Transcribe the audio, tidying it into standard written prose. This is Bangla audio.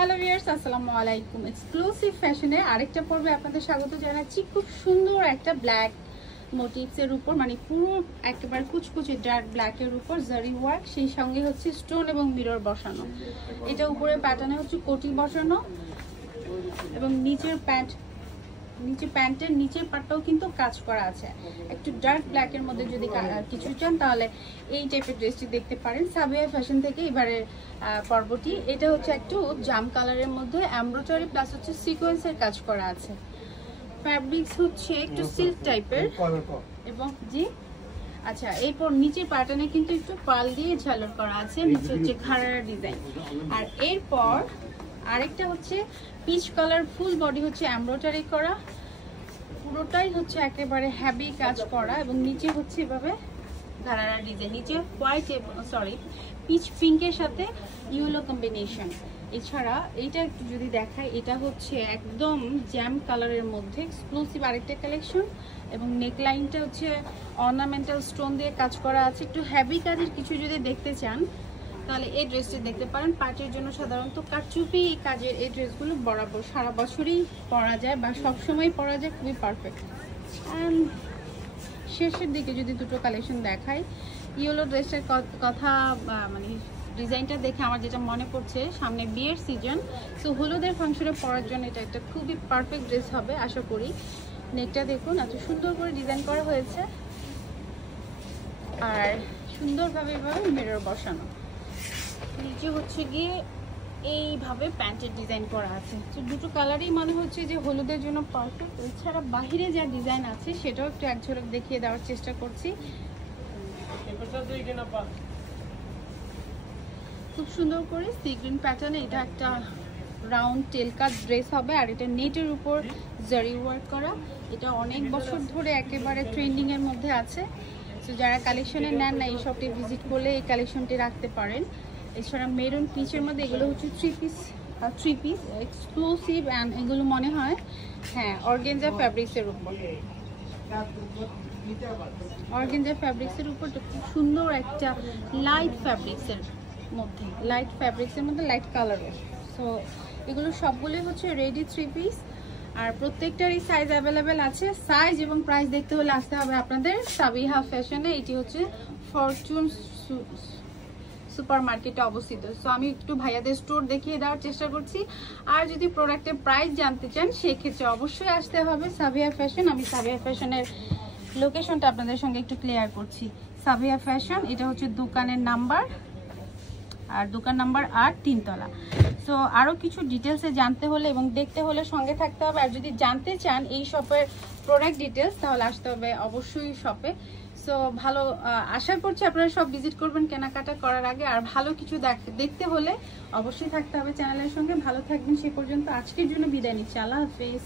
হ্যালো ভিউয়ার্স, আসসালামু আলাইকুম। এক্সক্লুসিভ ফ্যাশনে আরেকটা পর্বে আপনাদের স্বাগত জানাচ্ছি। খুব সুন্দর একটা ব্ল্যাক মোটিভসের উপর, মানে পুরো একেবারে কুচকুচে ডার্ক ব্ল্যাকের উপর জারি ওয়ার্ক, সেই সঙ্গে হচ্ছে স্টোন এবং মিরর বসানো। এটা উপরে প্যাটার্নে হচ্ছে কোটি বসানো এবং প্যান্টের নিচের পাটটাও কিন্তু কাজ করা আছে। একটু ডার্ক ব্ল্যাকের মধ্যে যদি কিছু চান তাহলে এই টাইপের ড্রেসটি দেখতে পারেন। সাবিয়া ফ্যাশন থেকে এবারে পর্বটি, এটা হচ্ছে একটু জাম কালারের মধ্যে এমব্রয়ডারি প্লাস হচ্ছে সিকোয়েন্সের কাজ করা আছে। ফ্যাব্রিক্স হচ্ছে একটু সিল্ক টাইপের এবং আচ্ছা, এরপর নিচের প্যাটার্নে কিন্তু একটু পাল দিয়ে ঝালর করা আছে, নিচে হচ্ছে ঘাড়ারা ডিজাইন। আর এরপর আরেকটা হচ্ছে পিচ কালার, ফুল বডি হচ্ছে এমব্রয়ডারি করা, পুরোটাই হচ্ছে একেবারে হেভি কাজ করা এবং নিচে হচ্ছে এভাবে ঘাড়ারা ডিজাইন, নিচে হোয়াইট পিচ পিঙ্কের সাথে ইয়েলো কম্বিনেশন। এছাড়া এইটা একটু যদি দেখাই, এটা হচ্ছে একদম জ্যাম কালারের মধ্যে এক্সক্লুসিভ আরেকটা কালেকশন এবং নেকলাইনটা হচ্ছে অর্নামেন্টাল স্টোন দিয়ে কাজ করা আছে। একটু হেভি কাজের কিছু যদি দেখতে চান তাহলে এই ড্রেসটি দেখতে পারেন। পার্টির জন্য সাধারণত কারচুপি কাজের এই ড্রেসগুলো বরাবর সারা বছরই পরা যায় বা সবসময় পরা যায়, খুবই পারফেক্ট। অ্যান্ড শেষের দিকে যদি দুটো কালেকশন দেখাই, ইয়েলো ড্রেসটার কথা মানে ডিজাইনটা দেখে আমার যেটা মনে পড়ছে, সামনে বিয়ের সিজন, সো হলুদের ফাংশনে পরার জন্য এটা একটা খুবই পারফেক্ট ড্রেস হবে আশা করি। নেকটা দেখুন এত সুন্দর করে ডিজাইন করা হয়েছে আর সুন্দরভাবে এভাবে মিরর বসানো। নিচে হচ্ছে গিয়ে এইভাবে প্যান্টের ডিজাইন করা আছে। তো দুটো কালারই মনে হচ্ছে যে হলুদের জন্য পারফেক্ট। এছাড়া বাহিরে যা ডিজাইন আছে সেটাও একটু এক ঝলক দেখিয়ে দেওয়ার চেষ্টা করছি। খুব সুন্দর করে সি গ্রিন প্যাটার্নে এটা একটা রাউন্ড টেল কাট ড্রেস হবে আর এটা নেটের উপর জারি ওয়ার্ক করা। এটা অনেক বছর ধরে একেবারে ট্রেন্ডিং এর মধ্যে আছে। তো যারা কালেকশনে নেন না, এই শপটি ভিজিট করলে এই কালেকশনটি রাখতে পারেন। এছাড়া মেরুন পিচের মধ্যে এগুলো হচ্ছে থ্রি পিস এক্সক্লুসিভ অ্যান্ড এগুলো মনে হয় অর্গানজা ফ্যাব্রিক্সের উপর খুব সুন্দর একটা লাইট ফ্যাব্রিক্সের মধ্যে লাইট কালারের। সো এগুলো সবগুলোই হচ্ছে রেডি থ্রি পিস আর প্রত্যেকটারই সাইজ অ্যাভেলেবেল আছে। সাইজ এবং প্রাইস দেখতে হলে আসতে হবে আপনাদের সাবিহা ফ্যাশনে। এটি হচ্ছে ফরচুন সুপার মার্কেটে অবস্থিত। সো আমি একটু ভাইয়াদের স্টোর দেখিয়ে দেওয়ার চেষ্টা করছি। আর যদি প্রোডাক্টের প্রাইস জানতে চান সেক্ষেত্রে অবশ্যই আসতে হবে সাবিহা ফ্যাশন। আমি সাবিহা ফ্যাশনের লোকেশনটা আপনাদের সঙ্গে একটু ক্লিয়ার করছি। সাবিহা ফ্যাশন, এটা হচ্ছে দোকানের নাম্বার, আর দোকান নাম্বার 8 3 তলা। সো আরও কিছু ডিটেলসে জানতে হলে এবং দেখতে হলে সঙ্গে থাকতে হবে। আর যদি জানতে চান এই শপের প্রোডাক্ট ডিটেলস তাহলে আসতে হবে অবশ্যই শপে। সো ভালো আশা করছি আপনারা সব ভিজিট করবেন কেনাকাটা করার আগে। আর ভালো কিছু দেখতে হলে অবশ্যই থাকতে হবে চ্যানেলের সঙ্গে। ভালো থাকবেন, সে পর্যন্ত আজকের জন্য বিদায় নিচ্ছি। আল্লাহ হাফেজ।